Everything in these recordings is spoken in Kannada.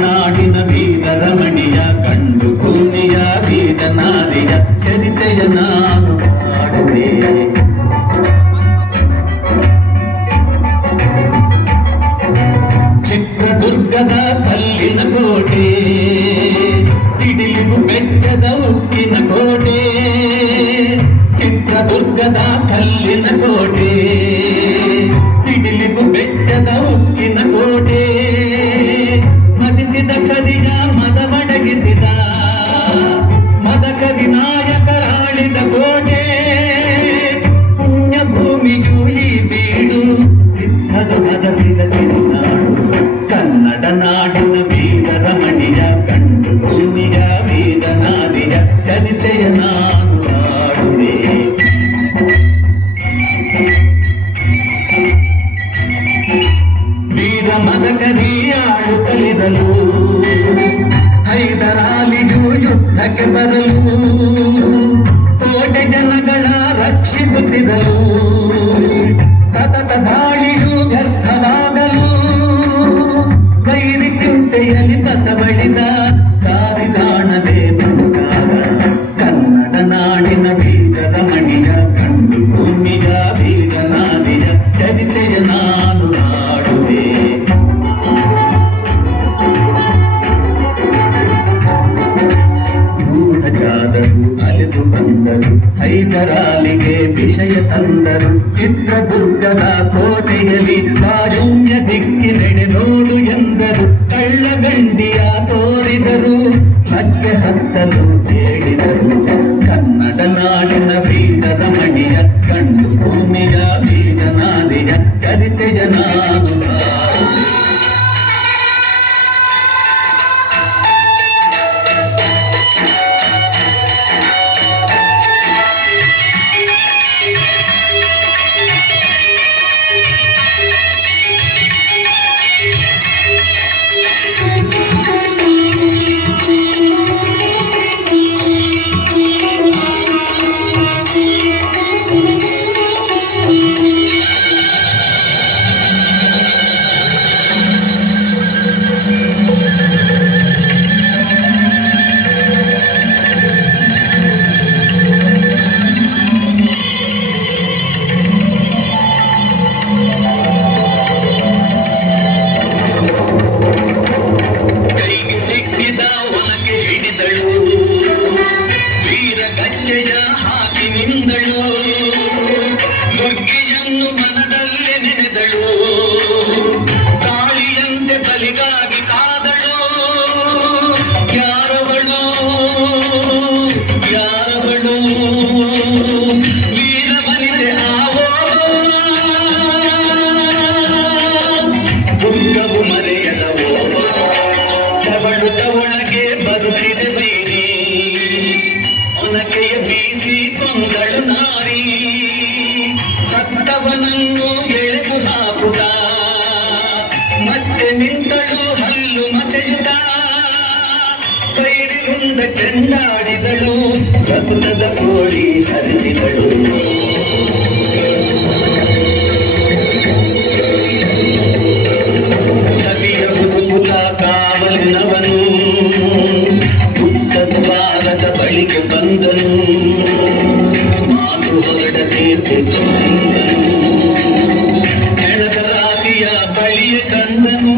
ನಾಡಿನ ವೀರರಮಣಿಯ ಕಂಡು ಭೂಮಿಯ ಬೀಜನಾದಿಯ ಚರಿತೆಯ ನಾನು ಹಾಡುವೆ. ಚಿತ್ರದುರ್ಗದ ಕಲ್ಲಿನ ಕೋಟೆ, ಸಿಡಿಲು ಬೆಚ್ಚದ ಉಕ್ಕಿನ ಕೋಟೆ. ಚಿತ್ರದುರ್ಗದ ಕಲ್ಲಿನ ಕೋಟೆ, ಸಿಡಿಲು ಬೆಚ್ಚದ ಉಕ್ಕಿನ ಕೋಟೆ. ಮದಿಸಿದ ಕರಿಯ ಮದವಡಗಿಸಿದ ಮದಕರಿ ನಾಯಕರಾಳಿದ ಕೋಟೆ. ಪುಣ್ಯ ಭೂಮಿಯು ಈ ಬೀಡು, ಸಿದ್ಧದ ಮದಸಿದ ಸಿರಿನಾಡು. ಕನ್ನಡ ನಾಡಿನ ವೀರರಮಣಿಯ ಕಂಡು ಭೂಮಿಯ ವೀರನಾದಿಯ ಚರಿತೆಯ ನಾನು ಹಾಡುವೆ. ವೀರ ಮದಕರಿ ಆಳುತ್ತಲಿರಲು, ಹೈದರಾಲಿಯು ಯುದ್ಧಕ್ಕೆ ಬರಲು, ಕೋಟೆ ಜನಗಳ ರಕ್ಷಿಸುತ್ತಿರಲು. ಸತತ ದಾಳಿಯು ವ್ಯರ್ಥವಾಗಲು, ವೈರಿ ಚಿಂತೆಯಲ್ಲಿ ಬಸವಳಿದ ದಾರಿ ಕಾಣದೆ ಬಂದಾಗ. ಕನ್ನಡ ನಾಡಿನ ವೀರರಮಣಿಯ ಕಂಡು ಭೂಮಿಯ ವೀರನಾದಿಯ ಚರಿತೆಯ ನಾನು ಹಾಡುವೆ. ಗೂಢಚಾರರು ಅಲೆದು ಬಂದರು, ಹೈದರಾಲಿಗೆ ವಿಷಯ ತಂದರು. ಚಿತ್ರದುರ್ಗದ ಕೋಟೆಯಲ್ಲಿ ವಾಯುವ್ಯ ದಿಕ್ಕಿನೆಡೆ ನೋಡು ಎಂದರು. ಕಳ್ಳಗಂಡಿಯ ತೋರಿದರು, ಲಗ್ಗೆ ಹತ್ತಲು ಹೇಳಿದರು. ಕನ್ನಡ ನಾಡಿನ ವೀರರಮಣಿಯ ಕಂಡು ಭೂಮಿಯ ವೀರನಾದಿಯ ಚರಿತೆಯ ನಾನು ಹಾಡುವೆ. ದುರ್ಗೆಯನ್ನು ಮನದಲ್ಲೇ ನೆನೆದಳು, ತಾಳಿಯಂತೆ ಬಲಿಗಾಗಿ ಕಾದಳು. ಯಾರವಳು ಯಾರವಳು, ವೀರ ಬಲಿತೆ ಆವೋ. ದುರ್ಗವು ಮರೆಯದವೋ, ಒಳಗೆ ಬರುತ್ತಿದೆ ಬೈರಿ. ಒನಕೆಯ ಬೀಸಿ ಕೊಂದಳು ನಾರಿ, ಸತ್ತವನನ್ನು ಎಳೆದು ಹಾಕುತ್ತ ಮತ್ತೆ ನಿಂತಳು ಹಲ್ಲು ಮಸೆಯುತ್ತ. ಕೈಡಿರುಂಡ ಚೆಂಡಾಡಿದಳು, ರಕ್ತದ ಕೋಳಿ ಹರಿಸಿದಳು. ಸವಿಯ ಹುಡುಕುತ್ತ ಕಾವಲಿನವನು ದ್ವಾರದ ಬಳಿಗೆ ಬಂದನು. ಮಾತು ಹೊರಡದೆ ತೆಗೆದನು, ಹೆಣದ ರಾಶಿಯ ಬಳಿಯ ಕಂದನು.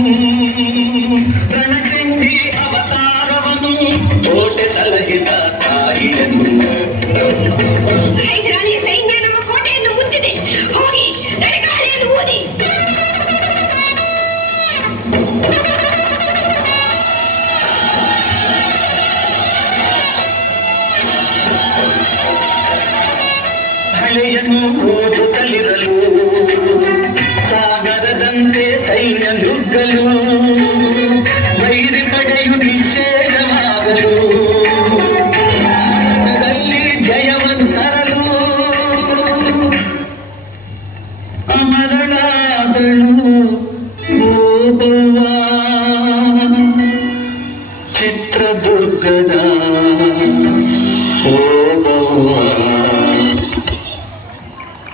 ರಣಚಂಡಿ ಅವತಾರವನು ಕೋಟೆ ಸಲಹಿದ ತಾಯಿಯನ್ನು. ಸೈನ್ಯ ನಮ್ಮ ಕೋಟೆಯನ್ನು ಮುತ್ತಿದೆ, ಹೋಗಿ ನಡಗಾಲಿಯನ್ನು ಓದಿ. ಹಳೆಯನ್ನು ಓದುತ್ತಲಿರಲು, ಸಾಗರದಂತೆ ಸೈನ್ಯ ನುಗ್ಗಲು. ವೈರಿ ಪಡೆಯು ನಿಶ್ಶೇಷವಾಗಲು, ರಣದಲ್ಲಿ ಜಯವನ್ನು ತರಲು. ಅಮರಳಾದಳು